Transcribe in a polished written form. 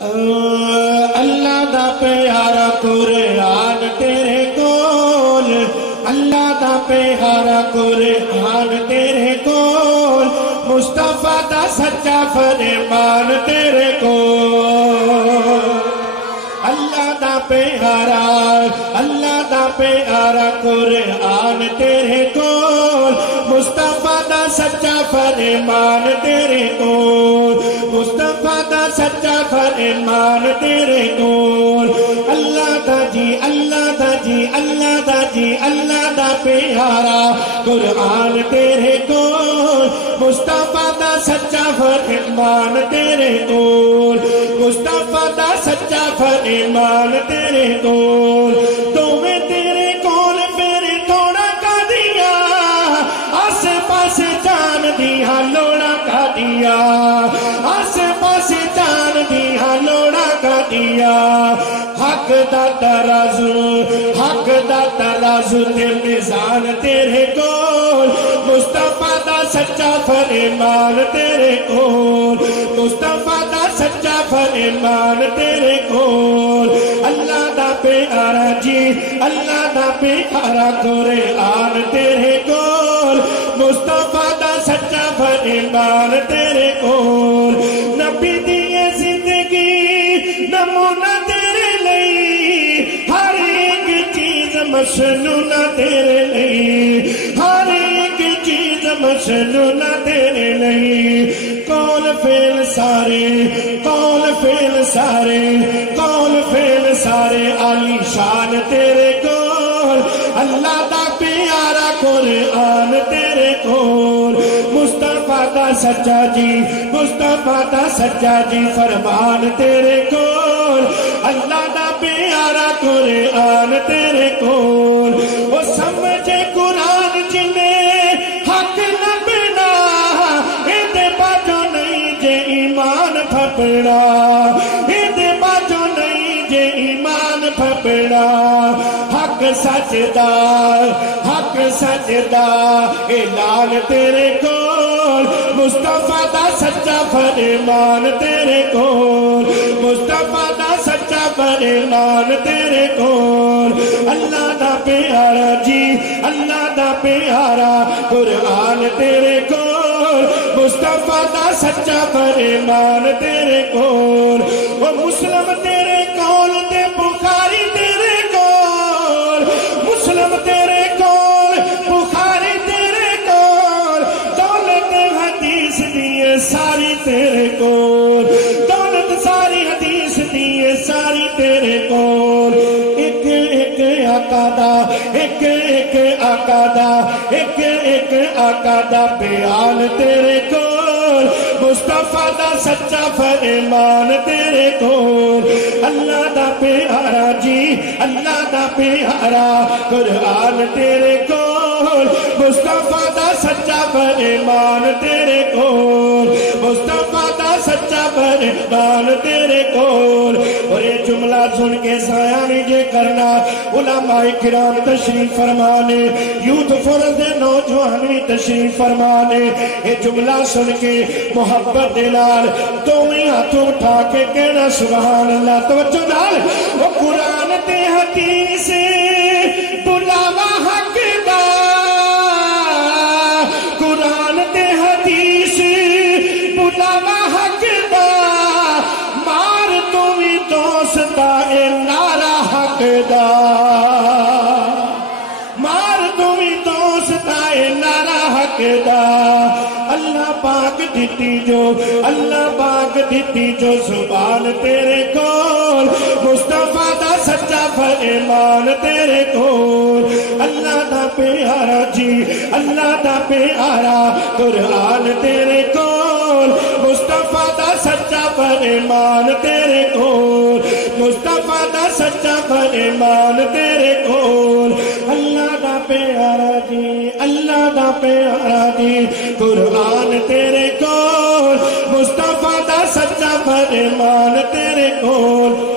اللہ دا پیارا قرآن تیرے کول، اللہ دا پیارا قرآن تیرے کول، مصطفیٰ دا سچا فرمان تیرے کول، اللہ دا پیارا قرآن تیرے کول، مصطفیٰ دا سچا فرمان تیرے کول، مصطفیٰ دا سچا فرمان تیرے کول، اللہ دا جی اللہ دا جی اللہ دا جی اللہ دا پیارا قرآن تیرے کول، مصطفیٰ دا سچا فرمان تیرے کول، مصطفیٰ دا سچا فرمان تیرے کول، تمہیں تیرے کول پھر تھوڑا کا دیا، آس پاس جان دیا لوڑا کا دیا، آس پاس جان دیا لوڑا کا دیا، حق دا ترازو تے میزان تیرے کول، مصطفیٰ دا سچا فرمان تیرے کول، مصطفیٰ دا سچا فرمان تیرے کول، اللہ دا پیارا جی اللہ دا پیارا قرآن تیرے کول، مصطفیٰ دا سچا فرمان تیرے کول، نبی دیئے زندگی نمونہ تیرے لئی، ہر ایک چیز مشنونہ تیرے لئی، ہر ایک چیز مشنونہ تیرے لئی، قول فعل سارے قول فعل سارے قول فعل سارے عالی شان تیرے کول، اللہ دا پیارا قرآن تیرے کول، مصطفیٰ دا سچا جی مصطفیٰ دا سچا جی فرمان تیرے کول، اللہ دا پیارا قرآن تیرے کول، وہ سمجھے قرآن جنہیں حق لبنا، ایدے باجو نہیں جے ایمان پھپڑا، ایدے باجو نہیں جے ایمان پھپڑا، حق سجدہ اعلان تیرے کول، مصطفیٰ دا سچا فرمان تیرے کول، مصطفیٰ دا سچا فرمان تیرے کول، اللہ دا پیارا جی اللہ دا پیارا قرآن تیرے کول، مصطفیٰ دا سچا فرمان تیرے کول، وہ مسلم تیرے کول تے بخاری تیرے کول، مسلم تیرے کول بخاری تیرے کول، دولت حدیث دیئے ساری تیرے کول، دولت ساری حدیث دیئے ساری تیرے کول، ایک ایک آقا دا بیان تیرے کول، مصطفیٰ دا سچا فرمان تیرے کول، اللہ دا پیارا جی اللہ دا پیارا قرآن تیرے کول، مصطفیٰ دا سچا فرمان تیرے کول، مصطفیٰ دا سچا فرمان تیرے کول، اور یہ جملہ سن کے سایہ نجے کرنا، علماء کرام تشریف فرمانے، یوتھ فورس دے نوجوان بھی تشریف فرمانے، یہ جملہ سن کے محبت دلال تمہیں ہاتھوں اٹھا کے کہنا سبحان اللہ، توجہ دال، وہ قرآن تے حدیث بلاوا حق دا، قرآن تے حدیث بلاوا حق دا، مار تمہیں دوست دا اے نعرہ حق دا، مار تمہیں دوست دا اے نعرہ حق دا، اللہ پاک دیتی جو زبان تیرے کول، مصطفیٰ دا سچا فرمان تیرے کول، اللہ دا پیارا جی اللہ دا پیارا قرآن تیرے کول، مصطفیٰ دا سچا فرمان تیرے کول، مصطفیٰ دا سچا فرمان تیرے کول، اللہ دا پیارا جی اللہ دا پیارا جی قرآن تیرے کول، مصطفیٰ دا سچا فرمان تیرے کول،